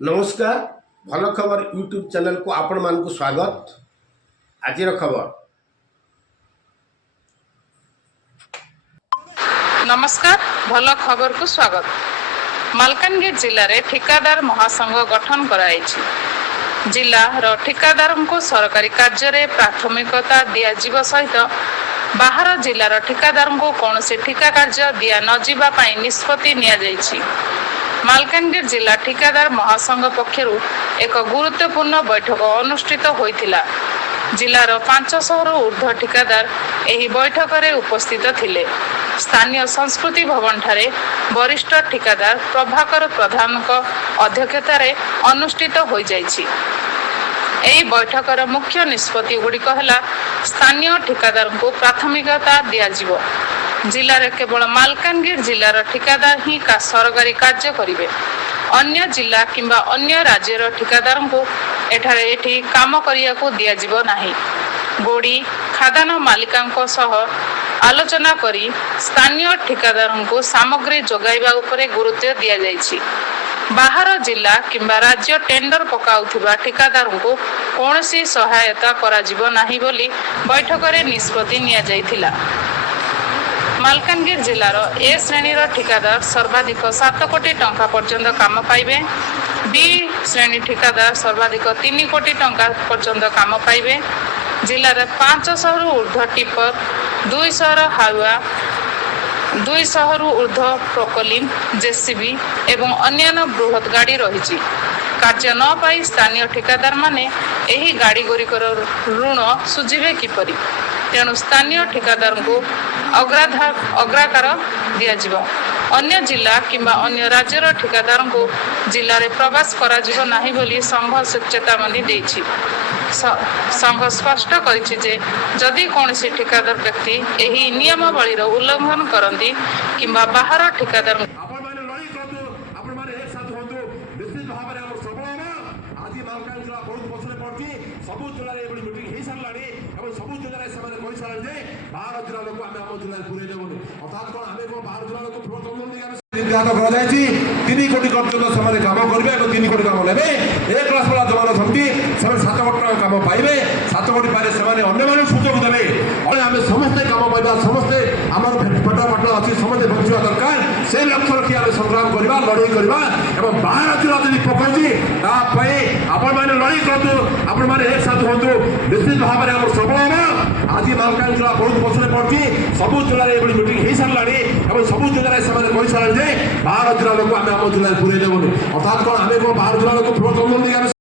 नमस्कार भल खबर यूट्यूब चैनल को आपण मान को स्वागत। आज खबर नमस्कार भल खबर को स्वागत। मालकानगिरी जिले में ठिकादार महासंघ गठन कराई। जिलार ठिकादार को सरकारी कार्य प्राथमिकता दिज्व सहित बाहर जिलार ठिकादार को कौन ठिका कार्य दि नजापी निष्पत्ति नि मालकानगिरी जिला ठिकादार महासंघ पक्षर एक गुरुत्वपूर्ण बैठक अनुष्ठित होइथिला। जिलार 500 ऊर्ध्व ठिकादार एही बैठक रे उपस्थित थिले। स्थानीय संस्कृति भवन ठारे वरिष्ठ ठिकादार प्रभाकर प्रधान अध्यक्षतार अनुष्ठित हो जाइछि। एही बैठकर मुख्य निष्पत्ति गुड़िक है स्थानीय ठिकादार को प्राथमिकता दिज्व। जिले में केवल मालकानगिरी जिलार ठिकादार ही सरकारी कार्य करेंगे। अन्य जिला किंबा अन्य राज्यर ठिकादार को एठी काम करने को दिज्व नहीं। गोड़ी खादान मालिका सह आलोचना करी स्थानीय ठिकादार को सामग्री जोगाइबा उपरे गुरुत्व दि जाइछि। बाहर जिला किंबा राज्य टेंडर पकाउथिबा ठिकादार को कौनसी सहायता कराजिबो नाही बोली बैठक रे निष्पत्ति निया जाइथिला। मालकानगिरी जिलार ए श्रेणीर ठिकादार सर्वाधिक 7 कोटी टंका पर्यंत काम पाइबे। बी श्रेणी ठिकादार सर्वाधिक 3 कोटी टंका पर्यंत काम पाइबे। जिलार 500 ऊर्ध्व टिपर 200 हाउआ 200 ऊर्ध्व प्रोकोलिन जेसीबी एवं अन्य बृहत गाड़ी रही। कार्य न पाई स्थानीय ठिकादार माने एही गाड़ी गुरिकर ऋण सुझिबे किपरि। तेणु स्थानीय ठिकादार को अग्राकार दिज्व। अन्य जिला किंबा अन्य राज्यर ठिकादार को जिले में प्रवास करा नाही बोली संघ चेतावनी देछि। संघ स्पष्ट करिछि जे जदि कौन ठिकादार व्यक्ति एही नियमावलीर उल्लंघन करती किंबा बाहर ठिकादार सबु जिले में मीटिंग हो सारे और सबु जिले में कही सारे बाहर जिला लोक आम जिले पूरे देवनी अर्थात कौन आम कौन बाहर जिला लोक निर्धारण कर 3 कोटी पर्यटन कम करेंगे 3 कोटी कम ने ए क्लास वाला जमान समिति 7 कोटी टाँग कम पाइबे 7 कोटी पाइले अन्य सुजोग देवे आम समस्ते कम पाइबा समस्ते आम पेट पाट अच्छी समस्ते बचा दरकार से लक्ष्य रखी आम संग्राम करवा लड़ाई करवा और बाहर जिला जब पकाऊँगी आपण मैंने लड़ाई करूँ आपण मैंने एक साथ हूँ निश्चित भाव में आम सबल हम आज मालकानगिरी जिला बहुत पछरे पड़ी सबु जिले में मीटिंग हो सारे और सबु जिले में कही सारे बाहर जिला लोक आम जिले पूरे देवनी अर्थात कौन आम कौन बाहर जिला लोक